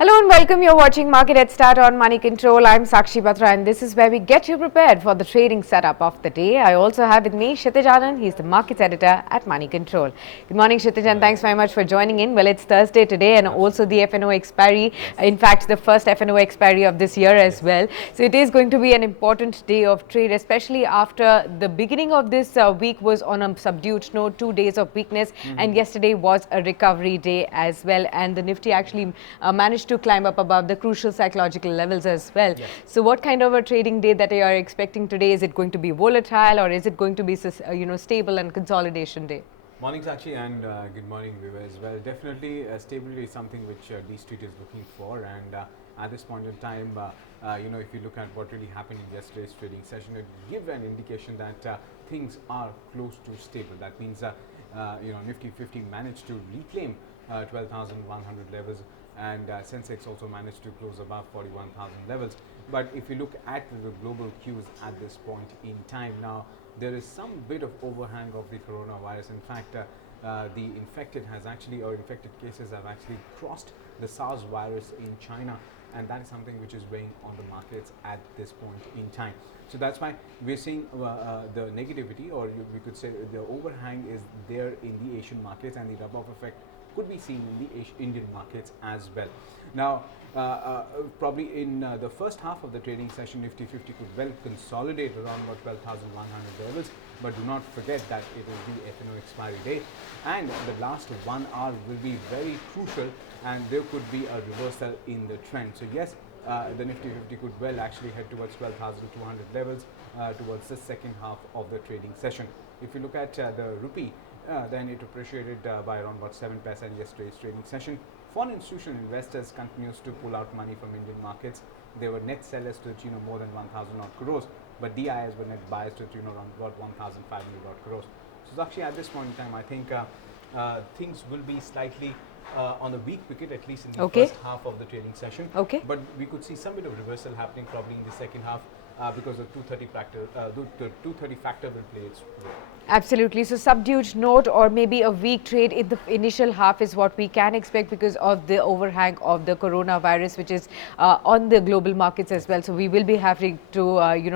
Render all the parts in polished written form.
Hello and welcome. You're watching Market Head Start on Money Control. I'm Sakshi Batra and this is where we get you prepared for the trading setup of the day. I also have with me Kshitij Anand. He's the markets editor at Money Control. Good morning, Kshitij, and thanks very much for joining in. Well, it's Thursday today and also the FNO expiry. In fact, the first FNO expiry of this year as well. So it is going to be an important day of trade, especially after the beginning of this week was on a subdued note, 2 days of weakness, and yesterday was a recovery day as well. And the Nifty actually managed to climb up above the crucial psychological levels as well. Yes. So what kind of a trading day that you are expecting today? Is it going to be volatile or is it going to be stable and consolidation day? Morning, Sakshi, and good morning, viewers. Well, definitely stability is something which D Street is looking for, and at this point in time, if you look at what really happened in yesterday's trading session, it gives an indication that things are close to stable. That means, Nifty 50 managed to reclaim 12,100 levels, and Sensex also managed to close above 41,000 levels. But if you look at the global cues at this point in time now, there is some bit of overhang of the coronavirus. In fact, the infected cases have actually crossed the SARS virus in China, and that is something which is weighing on the markets at this point in time. So that's why we're seeing the negativity, or we could say the overhang is there in the Asian markets, and the rub-off effect could be seen in the Indian markets as well. Now, probably in the first half of the trading session, Nifty 50 could well consolidate around about 12,100 levels, but do not forget that it is the FNO expiry day, and the last 1 hour will be very crucial, and there could be a reversal in the trend. So yes, the Nifty 50 could well actually head towards 12,200 levels towards the second half of the trading session. If you look at the rupee, then it appreciated by around about 7% in yesterday's trading session. Foreign institutional investors continues to pull out money from Indian markets. They were net sellers to the tune of more than 1,000 odd crores, but DIs were net buyers to the tune of around about 1,500 odd crores. So actually at this point in time, I think things will be slightly on the weak wicket, at least in the first half of the trading session. But we could see some bit of reversal happening probably in the second half because the 230 factor will play its role. Absolutely. So subdued note or maybe a weak trade in the initial half is what we can expect because of the overhang of the coronavirus, which is on the global markets as well. So we will be having to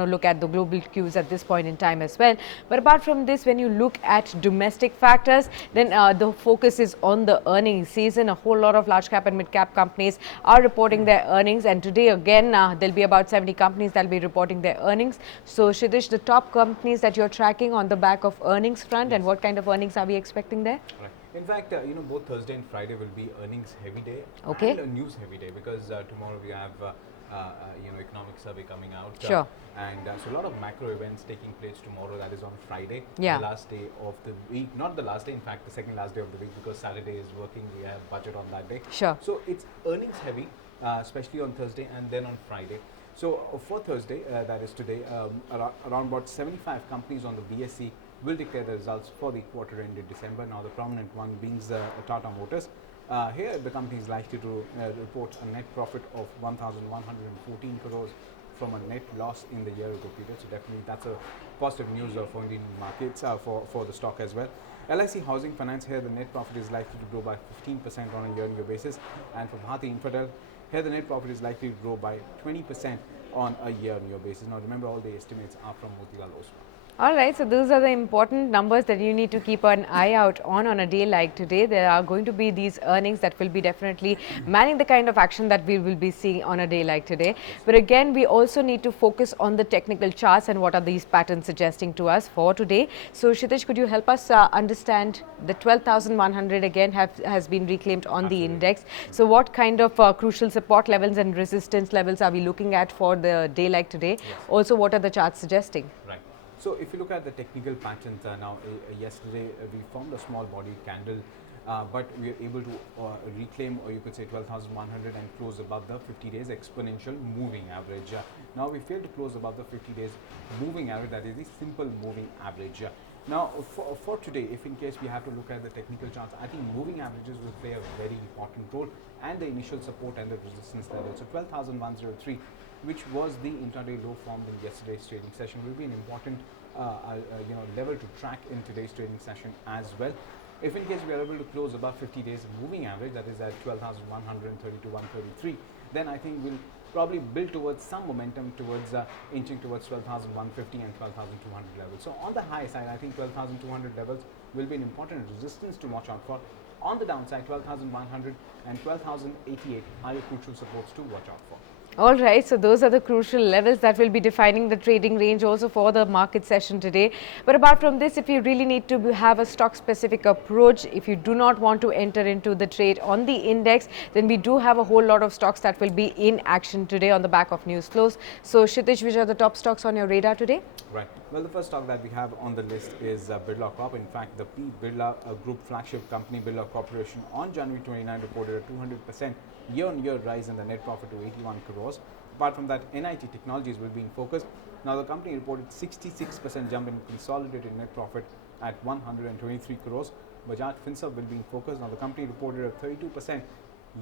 look at the global cues at this point in time as well. But apart from this, when you look at domestic factors, then the focus is on the earnings season. A whole lot of large cap and mid cap companies are reporting their earnings, and today again there'll be about 70 companies that will be reporting their earnings. So Kshitij, the top companies that you're tracking on the back of earnings front, and what kind of earnings are we expecting there? Right. In fact, both Thursday and Friday will be earnings heavy day and a news heavy day, because tomorrow we have economic survey coming out. Sure. And so a lot of macro events taking place tomorrow. That is on Friday, Yeah. the last day of the week. Not the last day, in fact, the second last day of the week, because Saturday is working. We have budget on that day. Sure. So it's earnings heavy, especially on Thursday and then on Friday. So for Thursday, that is today, around about 75 companies on the BSE will declare the results for the quarter ended December. Now the prominent one being Tata Motors. Here the company is likely to report a net profit of 1,114 crores from a net loss in the year ago period. So definitely that's a positive news for Indian markets for the stock as well. LIC Housing Finance, here the net profit is likely to grow by 15% on a year-on-year basis, and for Bharti Infratel, here the net profit is likely to grow by 20% on a year-on-year basis. Now remember, all the estimates are from Motilal Oswal. All right, so those are the important numbers that you need to keep an eye out on a day like today. There are going to be these earnings that will be definitely manning the kind of action that we will be seeing on a day like today. But again, we also need to focus on the technical charts and what are these patterns suggesting to us for today. So Kshitij, could you help us understand the 12,100 again has been reclaimed on the index. So what kind of crucial support levels and resistance levels are we looking at for the day like today? Yes. Also, what are the charts suggesting? Right. So if you look at the technical patterns now, yesterday we formed a small body candle, but we are able to reclaim, or you could say 12,100, and close above the 50 days exponential moving average. Now we failed to close above the 50 days moving average, that is the simple moving average. Now for today, if in case we have to look at the technical charts, I think moving averages will play a very important role, and the initial support and the resistance level. So 12,103, which was the intraday low formed in yesterday's trading session, will be an important level to track in today's trading session as well. If in case we are able to close above 50 days moving average, that is at 12,130 to 133, then I think we'll probably build towards some momentum towards inching towards 12,150 and 12,200 levels. So on the high side, I think 12,200 levels will be an important resistance to watch out for. On the downside, 12,100 and 12,088 are your crucial supports to watch out for. All right, so those are the crucial levels that will be defining the trading range also for the market session today. But apart from this, if you really need to have a stock specific approach, if you do not want to enter into the trade on the index, then we do have a whole lot of stocks that will be in action today on the back of news flows. So Kshitij, which are the top stocks on your radar today? Right. Well, the first stock that we have on the list is Birla Corp. In fact, the P. Birla Group flagship company, Birla Corporation, on January 29 reported a 200% year-on-year rise in the net profit to 81 crores. Apart from that, NIT Technologies will be in focus. Now, the company reported 66% jump in consolidated net profit at 123 crores. Bajaj Finserv will be in focus. Now, the company reported a 32%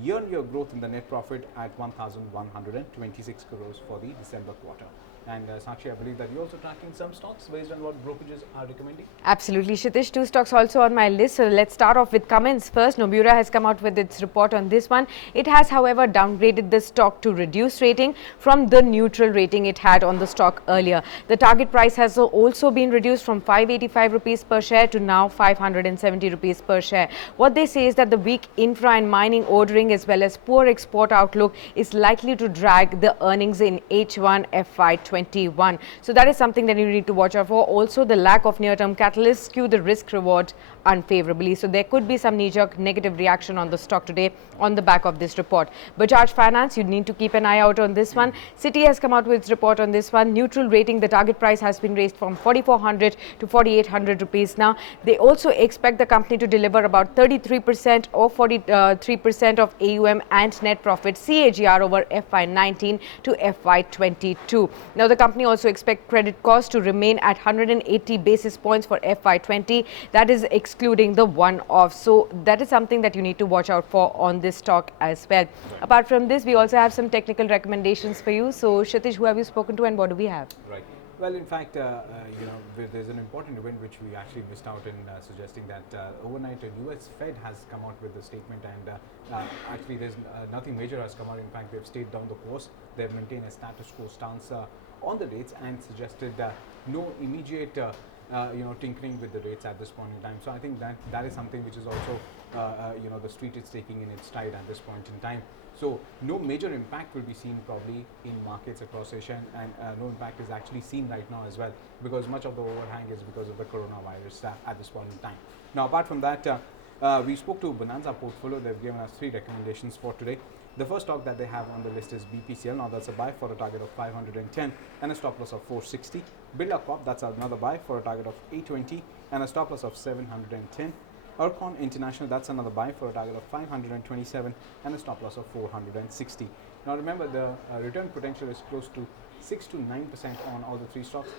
year-on-year growth in the net profit at 1,126 crores for the December quarter. And Sakshi, I believe that you're also tracking some stocks based on what brokerages are recommending. Absolutely, Kshitij. Two stocks also on my list. So let's start off with Cummins first. Nomura has come out with its report on this one. It has, however, downgraded the stock to reduced rating from the neutral rating it had on the stock earlier. The target price has also been reduced from 585 rupees per share to now 570 rupees per share. What they say is that the weak infra and mining ordering as well as poor export outlook is likely to drag the earnings in H1 FY21. So that is something that you need to watch out for. Also, the lack of near-term catalysts skew the risk reward unfavorably. So there could be some knee-jerk negative reaction on the stock today on the back of this report. Bajaj Finance, you need to keep an eye out on this one. Citi has come out with its report on this one. Neutral rating, the target price has been raised from 4,400 to 4,800 rupees now. They also expect the company to deliver about 33% or 43% of AUM and net profit CAGR over FY19 to FY22. Now, the company also expects credit costs to remain at 180 basis points for FY20. That is excluding the one-off. So that is something that you need to watch out for on this stock as well. Apart from this, we also have some technical recommendations for you. So Kshitij, who have you spoken to and what do we have? Right. Well, in fact, there's an important event which we actually missed out in suggesting that overnight the US Fed has come out with a statement, and actually there's nothing major has come out. In fact, they've stayed down the course. They've maintained a status quo stance on the rates and suggested no immediate tinkering with the rates at this point in time. So I think that is something which is also the street is taking in its stride at this point in time. So no major impact will be seen probably in markets across Asia, and no impact is actually seen right now as well, because much of the overhang is because of the coronavirus at this point in time. Now, apart from that, we spoke to Bonanza Portfolio. They've given us 3 recommendations for today. The first stock that they have on the list is BPCL. Now, that's a buy for a target of 510 and a stop loss of 460. Birla Corp, that's another buy for a target of 820 and a stop loss of 710. Ercon International, that's another buy for a target of 527 and a stop loss of 460. Now, remember, the return potential is close to 6 to 9% on all the 3 stocks.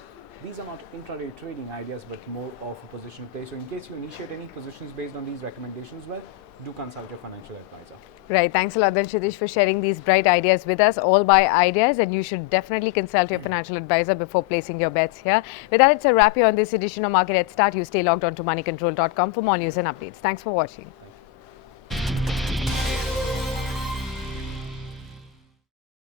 These are not intraday trading ideas, but more of a position play. So in case you initiate any positions based on these recommendations, well, do consult your financial advisor. Right. Thanks a lot then, Kshitij, for sharing these bright ideas with us. All buy ideas, and you should definitely consult your financial advisor before placing your bets here. With that, it's a wrap here on this edition of Market at Start. You stay logged on to moneycontrol.com for more news and updates. Thanks for watching.